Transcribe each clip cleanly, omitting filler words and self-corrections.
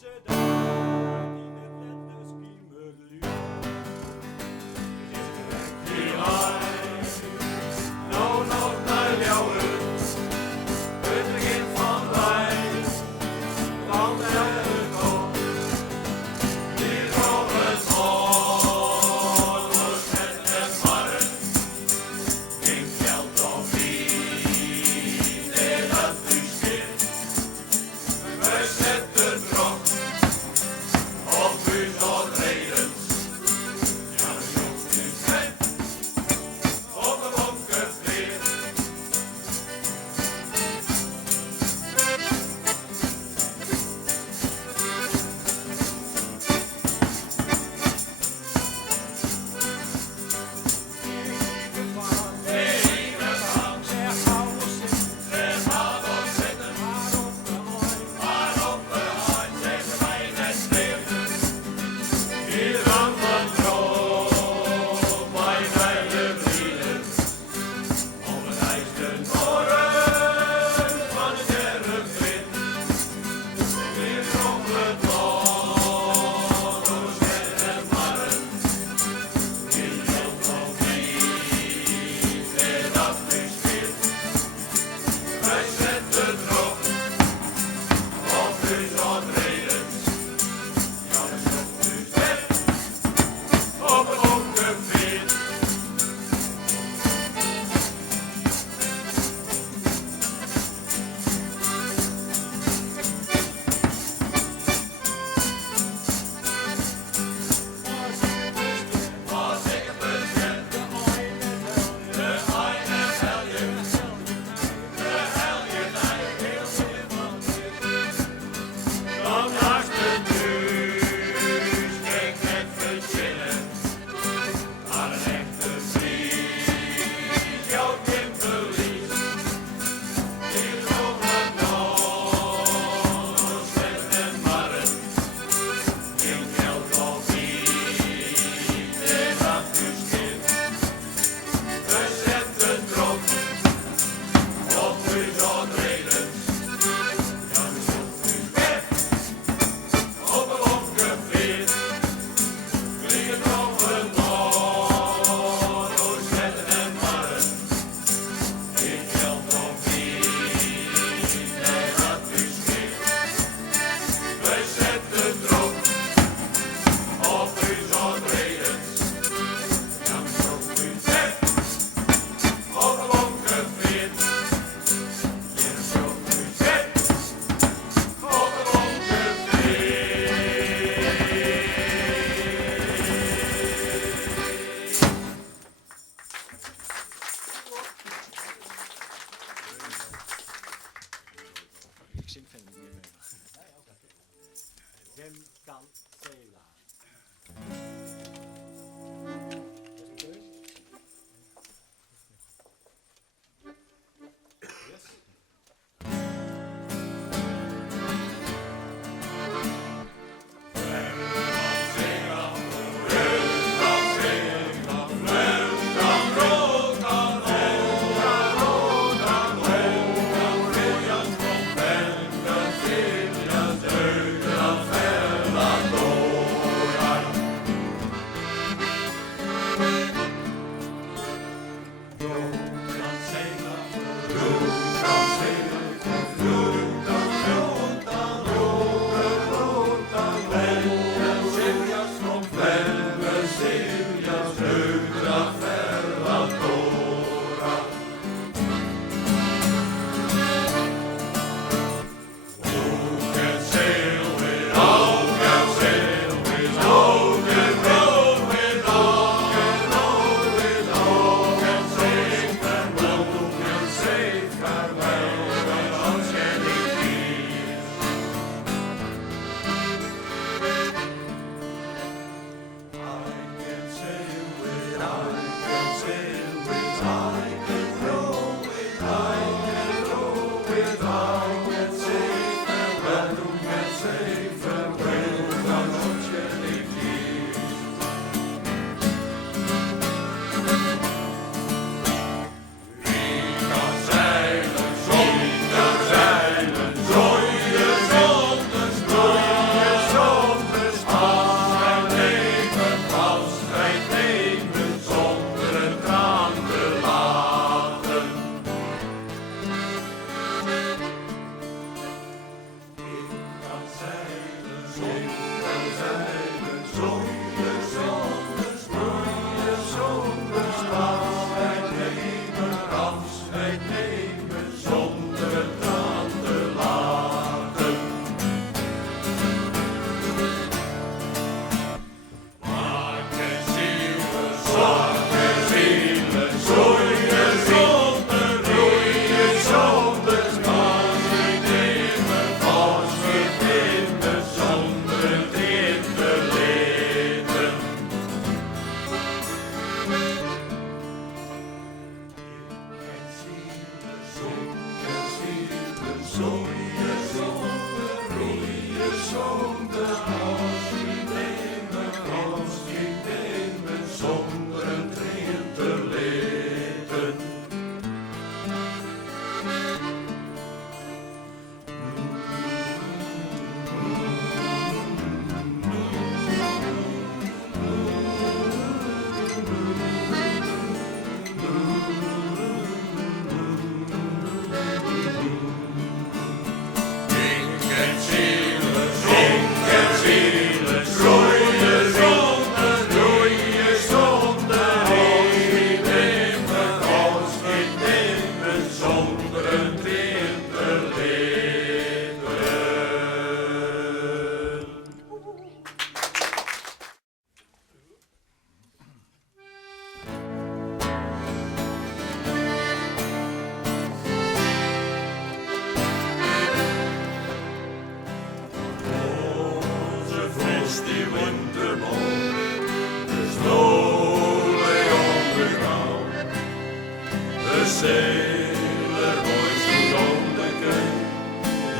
tussen daar die net letters kiemen luur. Die huis, nou nog naar jou uit. Het begin van wijs, van de kop. Hier op het oorlog met de marren. Geen geld of niet, nee dat is geen. We zetten erop,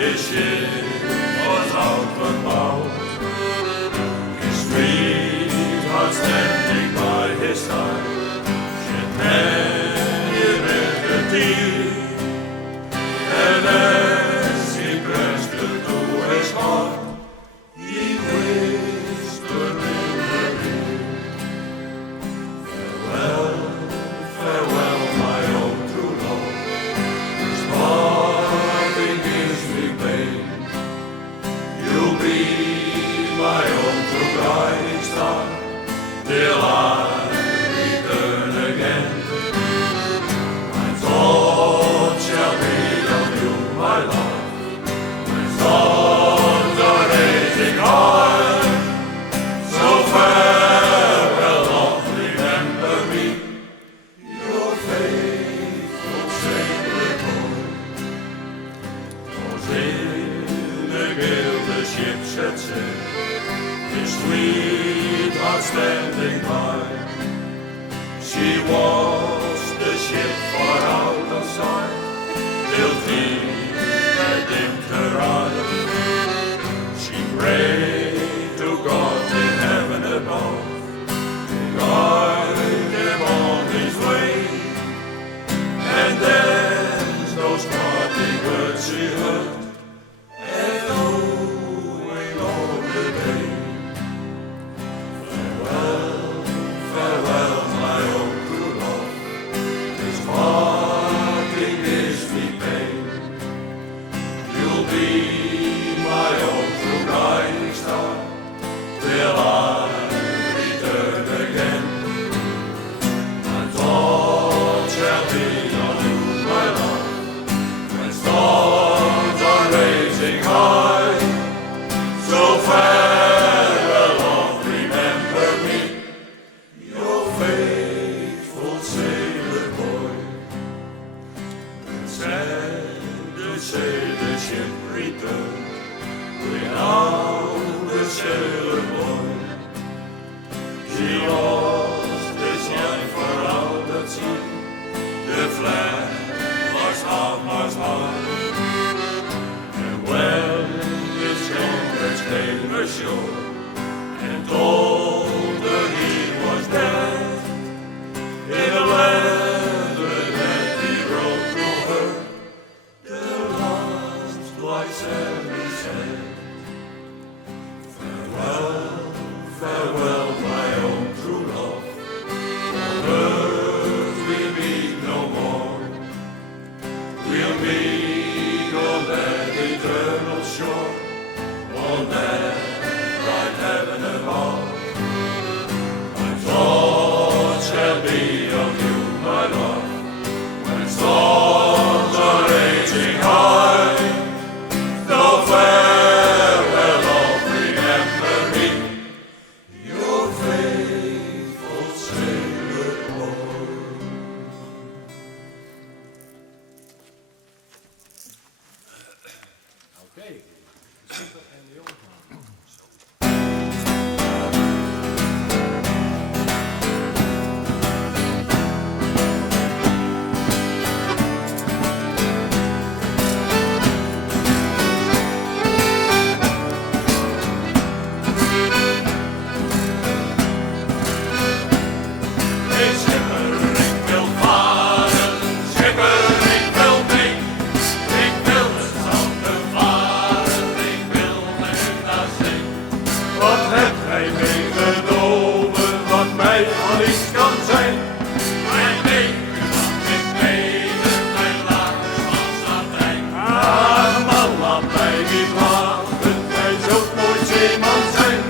His ship was outgebouwd. His sweetheart standing by his side, shed many a bitter tear. And as he pressed her to his heart, he whispered in her ear, "Farewell, farewell, my own true love. This parting gives me pain. You'll be my own true guiding star till I return again. My thoughts shall be of you, my love, when storms are raging high. So farewell, love, remember me, your faithful sailor boy." 'Twas in the gale the ship set sail, his sweetheart standing by. She watched the ship far out of sight, till tears had dimmed her eyes. She prayed to God in heaven above, to guide him on his way. And then those parting words she heard, echoing all the day. "Farewell, farewell, my own true love. This parting gives me pain. You'll be my own true guiding star till I return again. My thoughts shall be on you, my love, when storms are raging high. So farewell, love, remember me, your faithful sailor boy." When said the ship returned, without the sailor boy. He lost his life far out at sea. The flag was half mast high. And when his comrades came ashore and told her he was dead, in a letter that he wrote to her, the last twice he said, "Farewell, farewell, my own true love. On earth we meet no more. We'll meet on that eternal shore, on that bright heaven above. My thoughts shall be of you, my love, when storms are raging high. So farewell, love, remember me, your faithful sailor boy." Okay, Super en de Jong. Hey schipper, ik wil varen, schipper, ik wil mee. Ik wil het zoute varen, ik wil naar zee. Wat hebt gij meegenomen, wat mij van iets kan zijn? Mijn beker, wat ik mede, mijn lakens van satijn. Ah man, laat mij niet wachten, gij zult nooit zeeman zijn.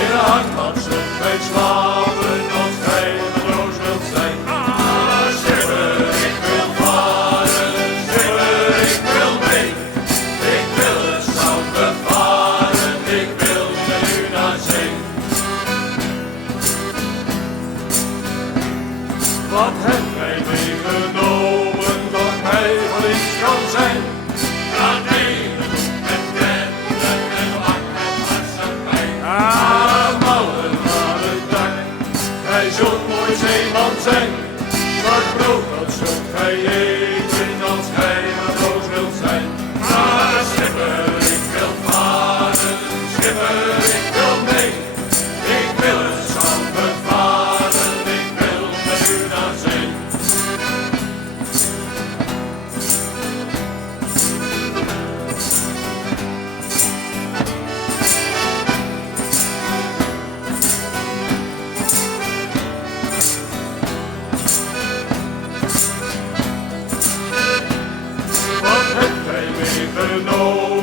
In de hangmat zult gij slapen, als gij roos wilt zijn. Ah, schipper, ik wil varen, schipper, ik wil mee. Ik wil het zout bevaren, ik wil met u naar zee. Wat hebt gij meegenomen, wat mij van iets kan zijn? Ja, nee, het nodig.